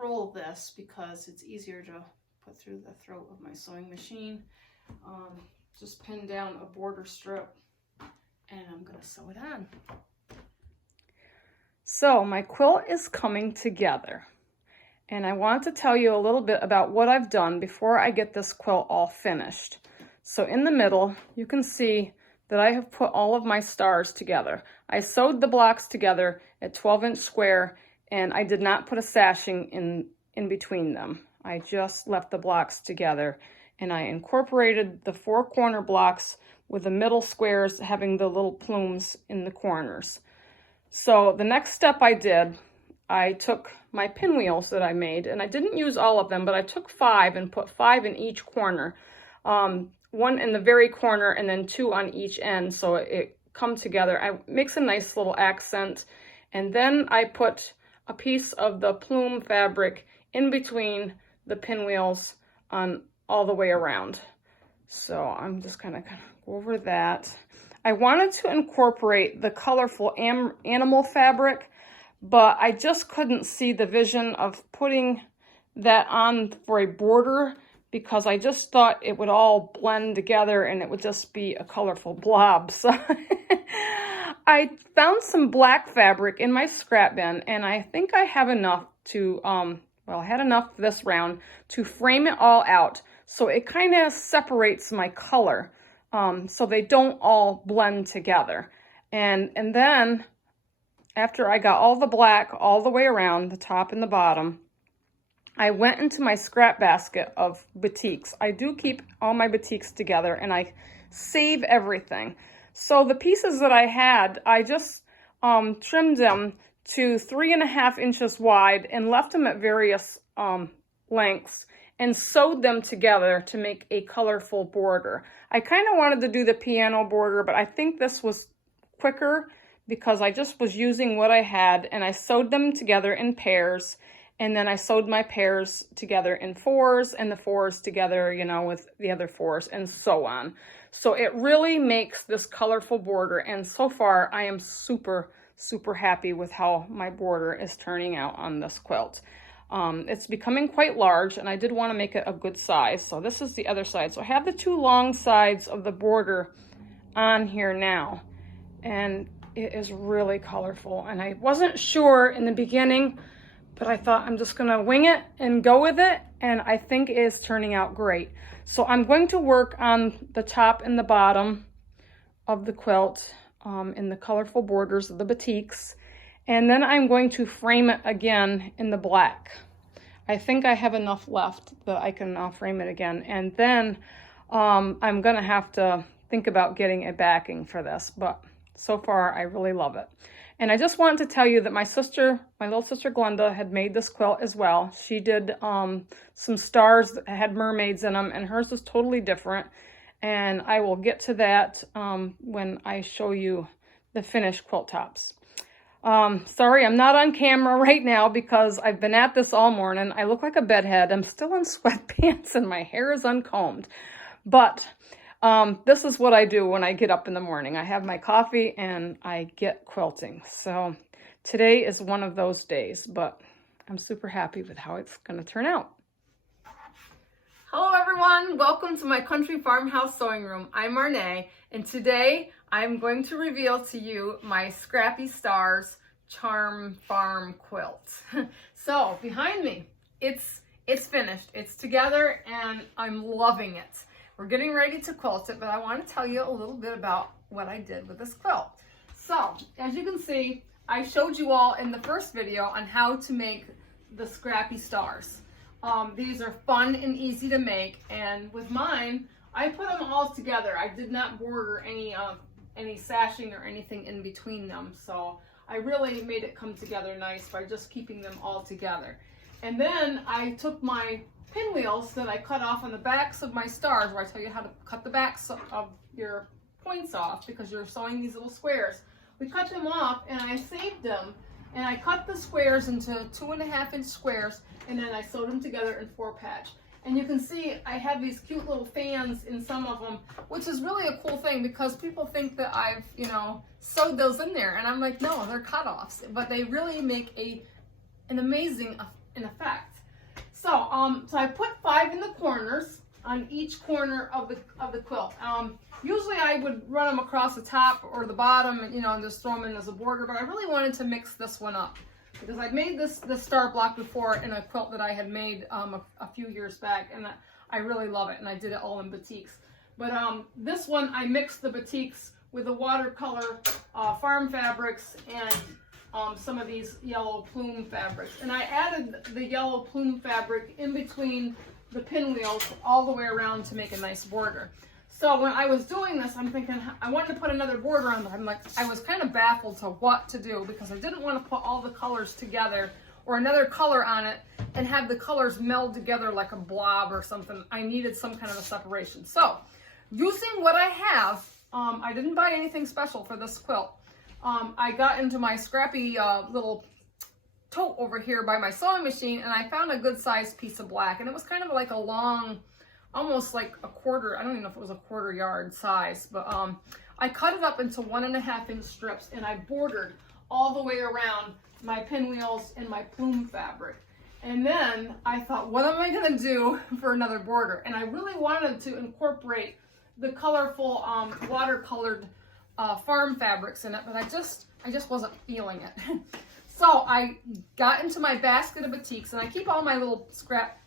roll this because it's easier to put through the throat of my sewing machine. Just pin down a border strip and I'm gonna sew it on. So my quilt is coming together, and I want to tell you a little bit about what I've done before I get this quilt all finished. So in the middle, you can see that I have put all of my stars together. I sewed the blocks together at 12-inch square, and I did not put a sashing in between them. I just left the blocks together, and I incorporated the 4 corner blocks with the middle squares having the little plumes in the corners. So the next step I did, I took my pinwheels that I made, and I didn't use all of them, but I took 5 and put 5 in each corner. 1 in the very corner and then 2 on each end, so it come together. It makes a nice little accent. And then I put a piece of the plume fabric in between the pinwheels on all the way around. So I'm just gonna go over that. I wanted to incorporate the colorful animal fabric, but I just couldn't see the vision of putting that on for a border because I just thought it would all blend together and it would just be a colorful blob. So I found some black fabric in my scrap bin, and I think I have enough to, I had enough this round to frame it all out. So it kind of separates my color. So they don't all blend together. And then after I got all the black all the way around the top and the bottom, I went into my scrap basket of batiks. I do keep all my batiks together and I save everything. So the pieces that I had, I just trimmed them to 3.5 inches wide and left them at various lengths and sewed them together to make a colorful border. I kind of wanted to do the piano border, but I think this was quicker because I just was using what I had, and I sewed them together in pairs, and then I sewed my pairs together in 4s and the 4s together, you know, with the other 4s and so on. So it really makes this colorful border, and so far I am super, super happy with how my border is turning out on this quilt. It's becoming quite large, and I did want to make it a good size. So this is the other side. So I have the 2 long sides of the border on here now, and it is really colorful. And I wasn't sure in the beginning, but I thought I'm just gonna wing it and go with it, and I think it is turning out great. So I'm going to work on the top and the bottom of the quilt in the colorful borders of the batiks. And then I'm going to frame it again in the black. I think I have enough left that I can frame it again. And then I'm gonna have to think about getting a backing for this, but so far I really love it. And I just wanted to tell you that my little sister Glenda had made this quilt as well. She did some stars that had mermaids in them, and hers was totally different. And I will get to that when I show you the finished quilt tops. Sorry, I'm not on camera right now because I've been at this all morning. I look like a bedhead. I'm still in sweatpants and my hair is uncombed. But this is what I do when I get up in the morning. I have my coffee and I get quilting. So today is one of those days, but I'm super happy with how it's going to turn out. Hello everyone, welcome to my country farmhouse sewing room. I'm Marnay, and today I'm going to reveal to you my Scrappy Stars Charm Farm quilt. So behind me, it's finished, it's together, and I'm loving it. We're getting ready to quilt it, but I want to tell you a little bit about what I did with this quilt. So as you can see, I showed you all in the first video on how to make the Scrappy Stars. These are fun and easy to make, and with mine, I put them all together. I did not border any sashing or anything in between them, so I really made it come together nice by just keeping them all together. And then I took my pinwheels that I cut off on the backs of my stars, where I tell you how to cut the backs of your points off because you're sewing these little squares. We cut them off, and I saved them, and I cut the squares into 2.5-inch squares, and then I sewed them together in 4-patch. And you can see I have these cute little fans in some of them, which is really a cool thing because people think that I've, sewed those in there. And I'm like, no, they're cut-offs. But they really make an amazing in effect. So, so I put 5 in the corners on each corner of the quilt. Usually I would run them across the top or the bottom, and, you know, and just throw them in as a border, but I really wanted to mix this one up because I'd made this star block before in a quilt that I had made a few years back, and I really love it, and I did it all in batiks. But this one, I mixed the batiks with the watercolor farm fabrics and some of these yellow plume fabrics. And I added the yellow plume fabric in between the pinwheels all the way around to make a nice border. So when I was doing this, I'm thinking I wanted to put another border on there. I'm like, I was kind of baffled to what to do because I didn't want to put all the colors together or another color on it and have the colors meld together like a blob or something. I needed some kind of a separation. So using what I have, I didn't buy anything special for this quilt. I got into my scrappy little tote over here by my sewing machine, and I found a good sized piece of black, and it was kind of like a long, almost like a quarter, I don't even know if it was a quarter yard size, but I cut it up into 1.5 inch strips, and I bordered all the way around my pinwheels and my plume fabric. And then I thought, what am I gonna do for another border? And I really wanted to incorporate the colorful watercolored farm fabrics in it, but I just wasn't feeling it. So I got into my basket of batiks, and I keep all my little scrap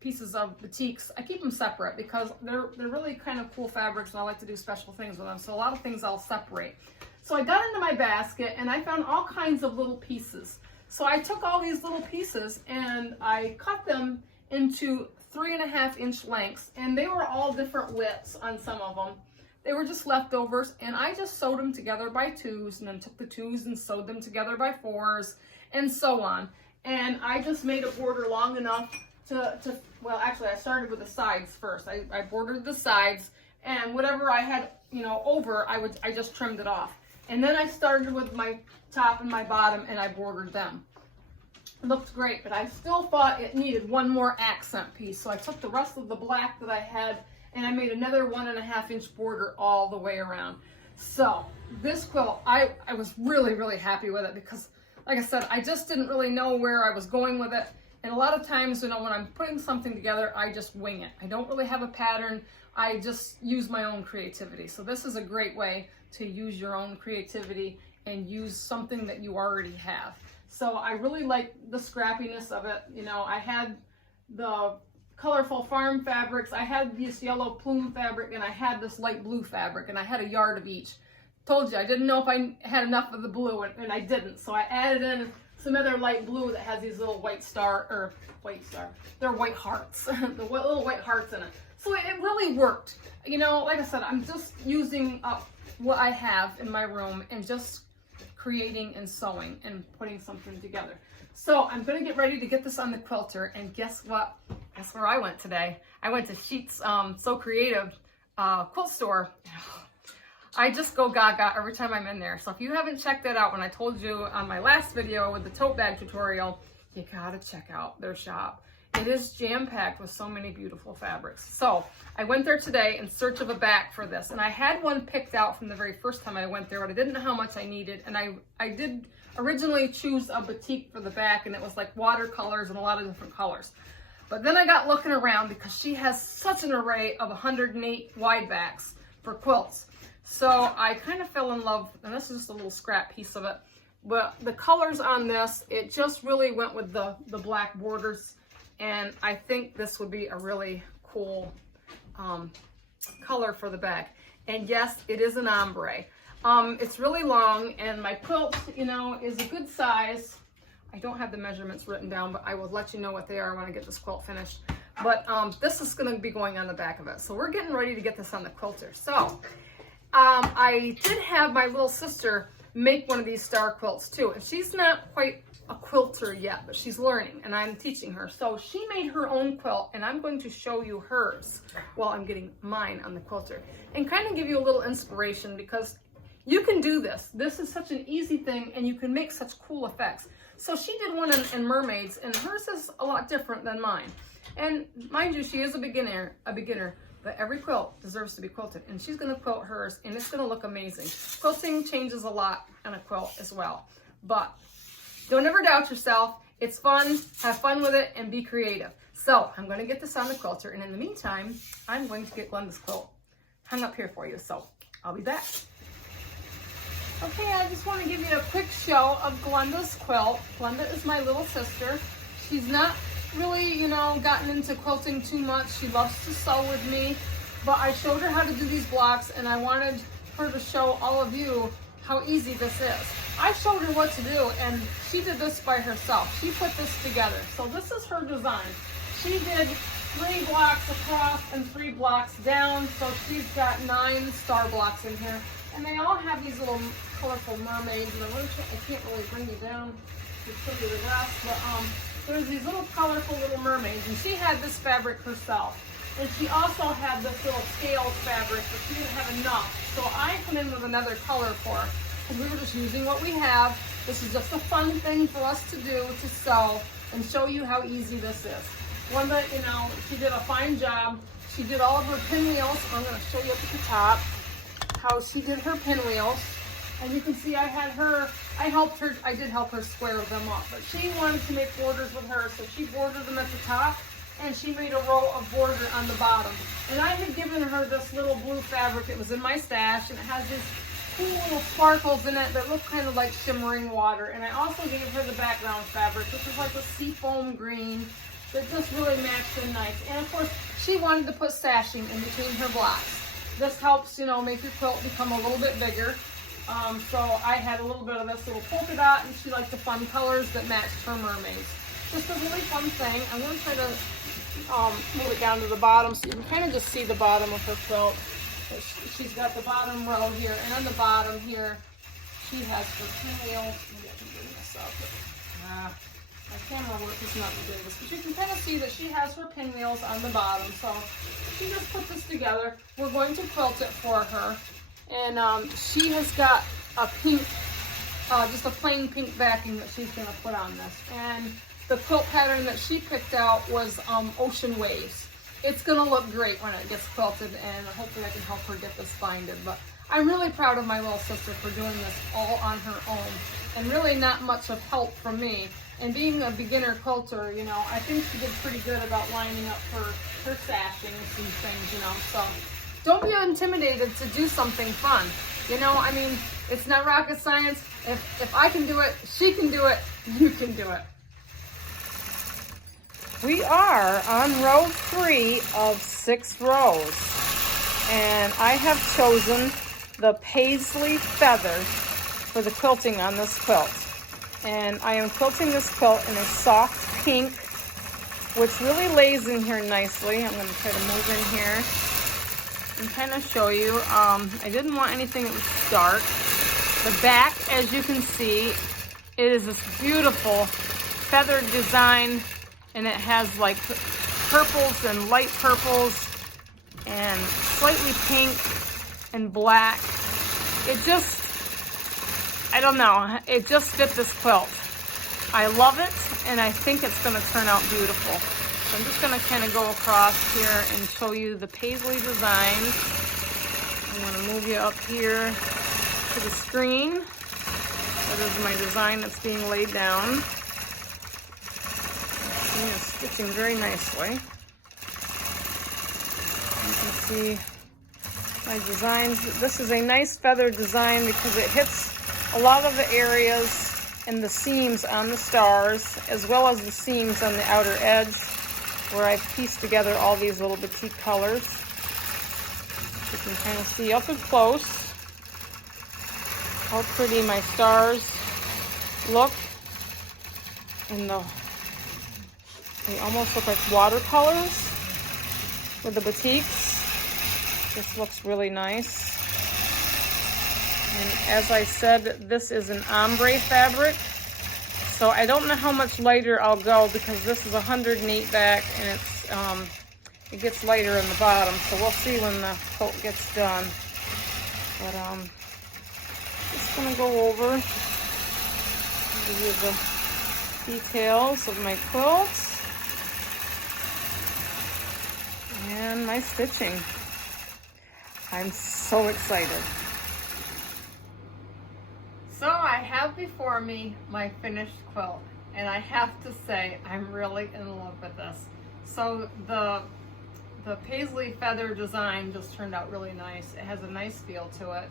pieces of batiks. I keep them separate because they're really kind of cool fabrics, and I like to do special things with them. So a lot of things I'll separate. So I got into my basket, and I found all kinds of little pieces. So I took all these little pieces and I cut them into 3.5 inch lengths, and they were all different widths on some of them. They were just leftovers, and I just sewed them together by 2s, and then took the 2s and sewed them together by 4s, and so on. And I just made a border long enough to well, actually I started with the sides first. I bordered the sides, and whatever I had, you know, over, I just trimmed it off. And then I started with my top and my bottom, and I bordered them. It looked great, but I still thought it needed one more accent piece. So I took the rest of the black that I had, and I made another 1.5 inch border all the way around. So this quilt, I was really, really happy with it because, like I said, I just didn't really know where I was going with it. And a lot of times, you know, when I'm putting something together, I just wing it. I don't really have a pattern. I just use my own creativity. So this is a great way to use your own creativity and use something that you already have. So I really like the scrappiness of it. You know, I had the colorful farm fabrics, I had this yellow plume fabric, and I had this light blue fabric, and I had a yard of each. Told you, I didn't know if I had enough of the blue, and I didn't. So I added in some other light blue that has these little they're white hearts, the little white hearts in it. So it really worked. You know, like I said, I'm just using up what I have in my room and just creating and sewing and putting something together. So I'm gonna get ready to get this on the quilter, and guess what? Guess where I went today? I went to Scheetz So Creative quilt store. I just go gaga every time I'm in there. So if you haven't checked that out, when I told you on my last video with the tote bag tutorial, you gotta check out their shop. It is jam-packed with so many beautiful fabrics. So I went there today in search of a back for this, and I had one picked out from the very first time I went there, but I didn't know how much I needed. And I did originally choose a batik for the back, and it was like watercolors and a lot of different colors. But then I got looking around because she has such an array of 108 wide backs for quilts. So I kind of fell in love, and this is just a little scrap piece of it, but the colors on this, it just really went with the black borders, and I think this would be a really cool color for the back. And yes, it is an ombre. It's really long, and my quilt, you know, is a good size. I don't have the measurements written down, but I will let you know what they are when I get this quilt finished. But this is going to be going on the back of it. So we're getting ready to get this on the quilter. So I did have my little sister make one of these star quilts too, and she's not quite a quilter yet, but she's learning, and I'm teaching her. So she made her own quilt, and I'm going to show you hers while I'm getting mine on the quilter, and kind of give you a little inspiration, because you can do this. This is such an easy thing, and you can make such cool effects. So she did one in mermaids, and hers is a lot different than mine. And mind you, she is a beginner, but every quilt deserves to be quilted, and she's going to quilt hers, and it's going to look amazing. Quilting changes a lot on a quilt as well, but don't ever doubt yourself. It's fun, have fun with it, and be creative. So I'm going to get this on the quilter, and in the meantime, I'm going to get Glenda's quilt hung up here for you. So I'll be back. Okay, I just want to give you a quick show of Glenda's quilt. Glenda is my little sister. She's not really, you know, gotten into quilting too much. She loves to sew with me, but I showed her how to do these blocks, and I wanted her to show all of you how easy this is. I showed her what to do, and she did this by herself. She put this together. So this is her design. She did 3 blocks across and 3 blocks down, so she's got 9 star blocks in here. And they all have these little colorful mermaids. And I can't really bring you down to show you the rest, but there's these little colorful little mermaids. And she had this fabric herself. And she also had this little scale fabric, but she didn't have enough. So I come in with another color for her. And we were just using what we have. This is just a fun thing for us to do, to sew, and show you how easy this is. Glenda, you know, she did a fine job. She did all of her pinwheels. I'm going to show you up at the top how she did her pinwheels. And you can see I did help her square them up, but she wanted to make borders with her, so she bordered them at the top, and she made a row of border on the bottom. And I had given her this little blue fabric. It was in my stash, and it has these cool little sparkles in it that look kind of like shimmering water. And I also gave her the background fabric, which is like a seafoam green that just really matched in nice. And of course, she wanted to put sashing in between her blocks. This helps, you know, make your quilt become a little bit bigger. So I had a little bit of this little polka dot, and she liked the fun colors that matched her mermaids. Just a really fun thing. I'm going to try to move it down to the bottom so you can kind of just see the bottom of her quilt. She's got the bottom row here, and on the bottom here, she has her pinwheels. Maybe I can bring this up. My camera work is not the greatest, but you can kind of see that she has her pinwheels on the bottom. So she just put this together. We're going to quilt it for her. And she has got a pink, just a plain pink backing that she's going to put on this. And the quilt pattern that she picked out was ocean waves. It's going to look great when it gets quilted, and hopefully I can help her get this binded. But I'm really proud of my little sister for doing this all on her own, and really not much of help from me. And being a beginner quilter, you know, I think she did pretty good about lining up her sashings and things, you know. So don't be intimidated to do something fun. You know, I mean, it's not rocket science. If I can do it, she can do it, you can do it. We are on row 3 of 6 rows. And I have chosen the paisley feather for the quilting on this quilt. And I am quilting this quilt in a soft pink, which really lays in here nicely. I'm going to try to move in here and kind of show you. I didn't want anything that was dark. The back, as you can see, it is this beautiful feathered design, and it has like purples and light purples and slightly pink and black. It just, I don't know, it just fit this quilt. I love it, and I think it's going to turn out beautiful. So I'm just going to kind of go across here and show you the paisley designs. I'm going to move you up here to the screen. That is my design that's being laid down. And it's stitching very nicely. You can see my designs. This is a nice feather design because it hits a lot of the areas and the seams on the stars, as well as the seams on the outer edge, where I've pieced together all these little boutique colors. You can kind of see up and close how pretty my stars look. And they almost look like watercolors with the boutiques. This looks really nice. And as I said, this is an ombre fabric. So I don't know how much lighter I'll go because this is 108 back, and it gets lighter in the bottom. So we'll see when the coat gets done. But just gonna go over and give you the details of my quilt and my stitching. I'm so excited. So I have before me my finished quilt. and I have to say I'm really in love with this. So the paisley feather design just turned out really nice. It has a nice feel to it,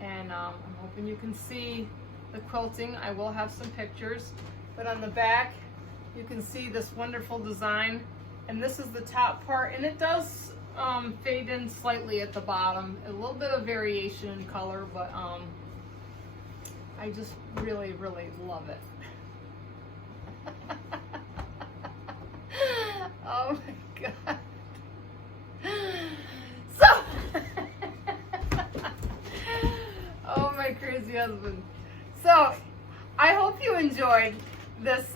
and I'm hoping you can see the quilting. I will have some pictures, but on the back you can see this wonderful design, and this is the top part, and it does fade in slightly at the bottom, a little bit of variation in color, but I just really, really love it. Oh my God. So, oh my crazy husband. So, I hope you enjoyed this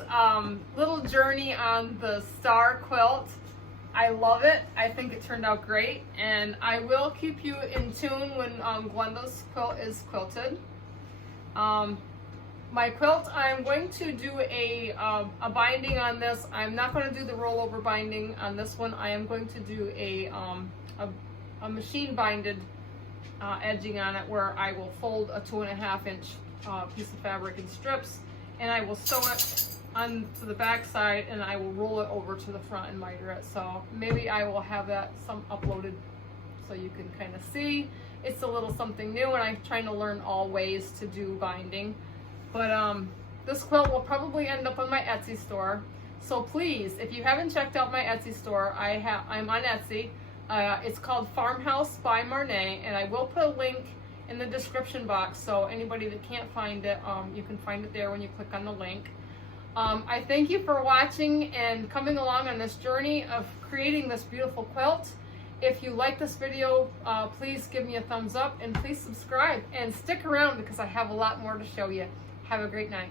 little journey on the star quilt. I love it. I think it turned out great, and I will keep you in tune when Glenda's quilt is quilted. My quilt, I'm going to do a binding on this. I'm not going to do the rollover binding on this one. I am going to do a machine binded edging on it, where I will fold a 2.5 inch piece of fabric in strips, and I will sew it onto the back side, and I will roll it over to the front and miter it. So maybe I will have that uploaded so you can kind of see. It's a little something new, and I'm trying to learn all ways to do binding. But this quilt will probably end up on my Etsy store. So please, if you haven't checked out my Etsy store, I'm on Etsy. It's called Farmhouse by Marnay, and I will put a link in the description box, so anybody that can't find it, you can find it there when you click on the link. I thank you for watching and coming along on this journey of creating this beautiful quilt. If you like this video, please give me a thumbs up, and please subscribe and stick around because I have a lot more to show you. Have a great night.